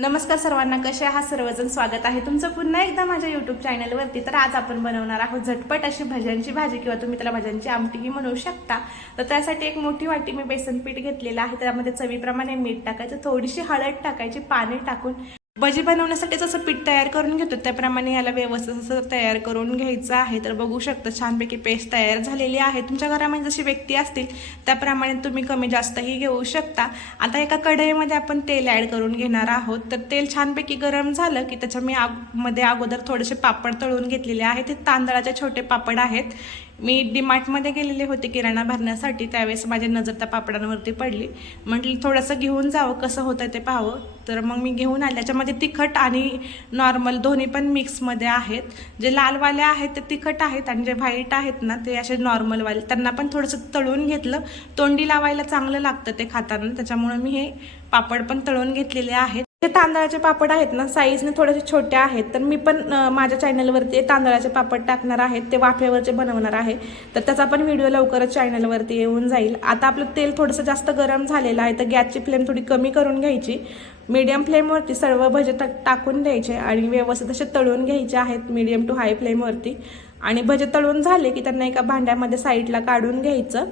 नमस्कार सर्वांना कसे हा सर्वजण स्वागत आहे तुमचं पुन्हा एकदा माझ्या युट्यूब चॅनलवरती तर आज आपण बनवणार आहोत झटपट अशी भाज्यांची भाजी किंवा तुम्ही त्याला भाज्यांची आमटीही म्हणू शकता. तर त्यासाठी एक मोठी वाटी मी बेसन पीठ घेतलेलं आहे. त्यामध्ये चवीप्रमाणे मीठ टाकायचं थोडीशी हळद टाकायची पाणी टाकून भजी बनवण्यासाठी जसं पीठ तयार करून घेतो त्याप्रमाणे याला व्यवस्थित असं तयार करून घ्यायचं आहे तर बघू शकता छानपैकी पेस्ट तयार झालेली आहे. तुमच्या घरामध्ये जशी व्यक्ती असतील त्याप्रमाणे तुम्ही कमी जास्तही घेऊ शकता. आता एका कढईमध्ये आपण तेल ॲड करून घेणार आहोत. तर तेल छानपैकी गरम झालं की त्याच्या मी आगमध्ये अगोदर थोडेसे पापड तळून घेतलेले आहेत. ते तांदळाचे छोटे पापड आहेत. मी डीमार्टमध्ये गेलेले होते किराणा भरण्यासाठी. त्यावेळेस माझी नजर त्या पापडांवरती पडली. म्हटलं थोडंसं घेऊन जावं कसं होतं ते पाहावं. तर मग मी घेऊन आले. त्याच्यामध्ये तिखट आणि नॉर्मल दोन्ही पण मिक्समध्ये आहेत. जे लालवाले आहेत ते तिखट आहेत आणि जे व्हाईट आहेत ना ते असे नॉर्मलवाले त्यांना पण थोडंसं तळून घेतलं. तोंडी लावायला चांगलं लागतं ते खाताना. त्याच्यामुळे मी हे पापड पण तळून घेतलेले आहेत. जे तांदळाचे पापड आहेत ना साईजने थोडेसे छोटे आहेत. तर मी पण माझ्या चॅनलवरती तांदळाचे पापड टाकणार आहेत ते वाफेवरचे बनवणार आहे. तर त्याचा पण व्हिडिओ लवकरच चॅनलवरती येऊन जाईल. आता आपलं तेल थोडंसं जास्त गरम झालेलं आहे तर गॅसची फ्लेम थोडी कमी करून घ्यायची. मीडियम फ्लेमवरती सर्व भजे टा टाकून द्यायचे आणि व्यवस्थित असे तळून घ्यायचे आहेत मीडियम टू हाय फ्लेमवरती आणि भजे तळून झाले की त्यांना एका भांड्यामध्ये साईडला काढून घ्यायचं.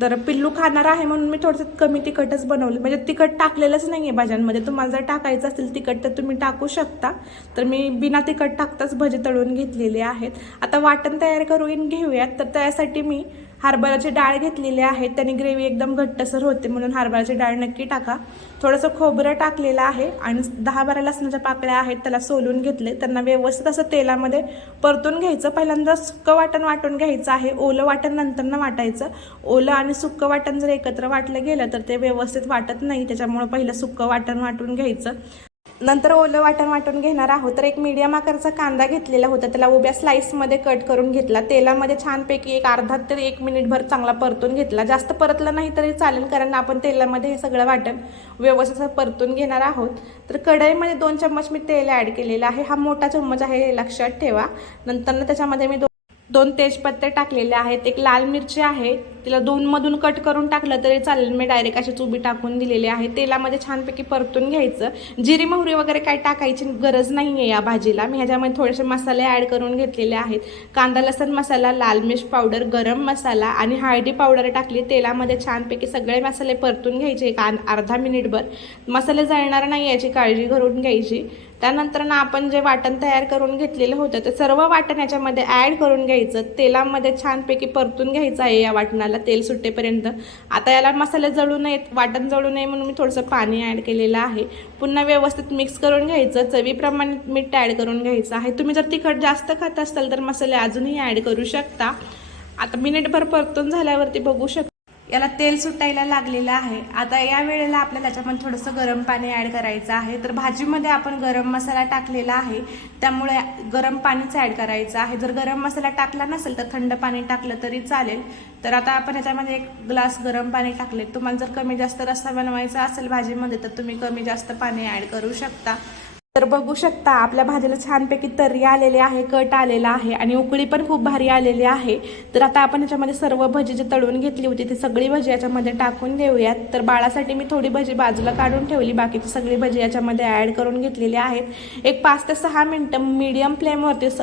तर पिल्लू खाणार आहे म्हणून मी थोडंसं कमी तिखटच बनवलं. म्हणजे तिखट टाकलेलंच नाही आहे भाज्यांमध्ये. तुम्हाला जर टाकायचं असेल तिखट तर तुम्ही टाकू शकता. तर मी बिना तिखट टाकताच भजी तळून घेतलेले आहेत. आता वाटण तयार करून घेऊयात. तर त्यासाठी मी हरभऱ्याची डाळ घेतलेली आहे त्याने ग्रेव्ही एकदम घट्टसर होते म्हणून हरभऱ्याची डाळ नक्की टाका. थोडंसं खोबरं टाकलेलं आहे आणि दहा बारा लसणाच्या पाकळ्या आहेत. त्याला सोलून घेतले. त्यांना व्यवस्थित असं तेलामध्ये परतून घ्यायचं. पहिल्यांदा सुक्कं वाटण वाटून घ्यायचं आहे. ओलं वाटण नंतर वाटायचं. ओलं आणि सुक्कं वाटण जर एकत्र वाटलं गेलं तर ते व्यवस्थित वाटत नाही. त्याच्यामुळं पहिलं सुक्कं वाटण वाटून घ्यायचं. नंतर ओलं वाटण वाटून घेणार आहोत. तर एक मीडियम आकारचा कांदा घेतलेला होता. त्याला उभ्या स्लाईसमध्ये कट करून घेतला. तेलामध्ये छानपैकी एक अर्धा ते एक मिनिटभर चांगला परतून घेतला. जास्त परतलं नाही तरी चालेल कारण आपण तेलामध्ये हे सगळं वाटण व्यवस्थित परतून घेणार आहोत. तर कढईमध्ये दोन चम्मच मी तेल ॲड केलेलं आहे. हा मोठा चम्मच आहे हे लक्षात ठेवा. नंतर त्याच्यामध्ये मी दोन तेजपत्ते टाकलेले आहेत एक लाल मिरची आहे तिला दोनमधून कट करून टाकलं तरी चालेल. मी डायरेक्ट अशी चुबी टाकून दिलेली आहे. तेलामध्ये छानपैकी परतून घ्यायचं. जिरी मोहरी वगैरे काही टाकायची गरज नाही आहे या भाजीला. मी ह्याच्यामध्ये थोडेसे मसाले ॲड करून घेतलेले आहेत. कांदा लसण मसाला लाल मिर्च पावडर गरम मसाला आणि हळदी पावडर टाकली. तेलामध्ये छानपैकी सगळे मसाले परतून घ्यायचे. एक अर्धा मिनिटभर मसाले जळणार नाही याची काळजी करून घ्यायची. त्यानंतर ना आपण जे वाटण तयार करून घेतलेलं होतं ते सर्व वाटण याच्यामध्ये ॲड करून घ्यायचं. तेलामध्ये छानपैकी परतून घ्यायचं आहे या वाटणाला तेल सुटेपर्यंत. आता याला मसाले जळू नयेत वाटण जळू नये म्हणून मी थोडंसं पाणी ॲड केलेलं आहे. पुन्हा व्यवस्थित मिक्स करून घ्यायचं चवीप्रमाणे मीठ ॲड करून घ्यायचं आहे. तुम्ही जर तिखट जास्त खात असाल तर मसाले अजूनही ॲड करू शकता. आता मिनिटभर परतून झाल्यावरती बघू शकता. याला तेल सुटायला लागलेलं आहे. आता या वेळेला आपल्याला त्याच्यामध्ये थोडंसं गरम पाणी ॲड करायचं आहे. तर भाजीमध्ये आपण गरम मसाला टाकलेला आहे. त्यामुळे गरम पाणीच ॲड करायचं आहे. जर गरम मसाला टाकला नसेल तर थंड पाणी टाकलं तरी चालेल. तर आता आपण याच्यामध्ये एक ग्लास गरम पाणी टाकले. तुम्हाला जर कमी जास्त रस्सा बनवायचा असेल भाजीमध्ये तर तुम्ही कमी जास्त पाणी ॲड करू शकता. तर बघू शकता आपल्या भाजीला छानपैकी तर्री आलेली आहे कट आलेला आहे आणि उकळी पण खूप भारी आलेली आहे. तर आता आपण याच्यामध्ये सर्व भजी जी तळून घेतली होती ती सगळी भजी याच्यामध्ये टाकून देऊयात तर बाळासाठी मी थोडी भजी बाजूला काढून ठेवली बाकीची सगळी भजी याच्यामध्ये ॲड करून घेतलेली आहेत. एक पाच ते सहा मिनटं मीडियम फ्लेमवरती स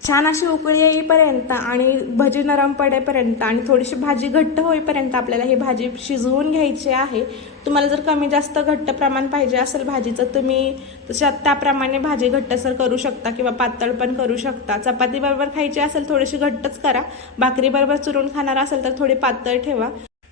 छान अशी उकळी येईपर्यंत आणि भजी नरम पडेपर्यंत आणि थोडीशी भाजी घट्ट होईपर्यंत आपल्याला ही भाजी शिजवून घ्यायची आहे. तुम्हाला जर कमी जास्त घट्ट प्रमाण पाहिजे असेल भाजीचं तुम्ही तशा त्याप्रमाणे भाजी घट्टसर करू शकता किंवा पातळ पण करू शकता. चपाती बरोबर खायची असेल थोडीशी घट्टच करा. भाकरी बरोबर चुरून खाणार असेल तर थोडी पातळ ठेवा.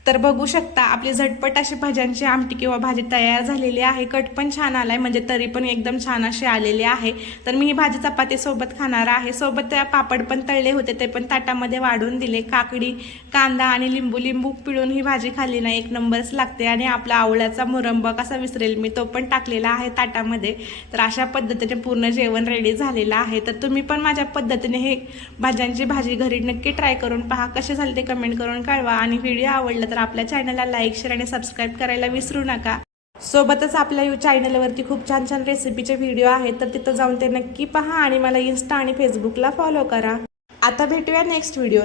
तर बघू शकता आपली झटपट अशी भाज्यांची आमटी किंवा भाजी तयार झालेली आहे. कट पण छान आलाय म्हणजे तरी पण एकदम छान अशी आलेली आहे. तर मी ही भाजी चपाती सोबत खाणार आहे. सोबत त्या पापड पण तळले होते ते पण ताटामध्ये वाढून दिले. काकडी कांदा आणि लिंबू लिंबू पिळून ही भाजी खाली ना एक नंबरच लागते. आणि आपला आवळ्याचा मुरंबा कसा विसरेल मी तो पण टाकलेला आहे ताटामध्ये. तर अशा पद्धतीने पूर्ण जेवण रेडी झालेलं आहे. तर तुम्ही पण माझ्या पद्धतीने हे भाज्यांची भाजी घरी नक्की ट्राय करून पहा. कसे झाले ते कमेंट करून कळवा. आणि व्हिडिओ आवडला तर आपल्या चॅनलला लाईक शेअर आणि सबस्क्राईब करायला विसरू नका. सोबतच आपल्या यू चॅनलवरती खूप छान छान रेसिपीचे व्हिडिओ आहेत तर तिथं जाऊन ते नक्की पहा आणि मला इन्स्टा आणि फेसबुकला फॉलो करा. आता भेटूया नेक्स्ट व्हिडिओ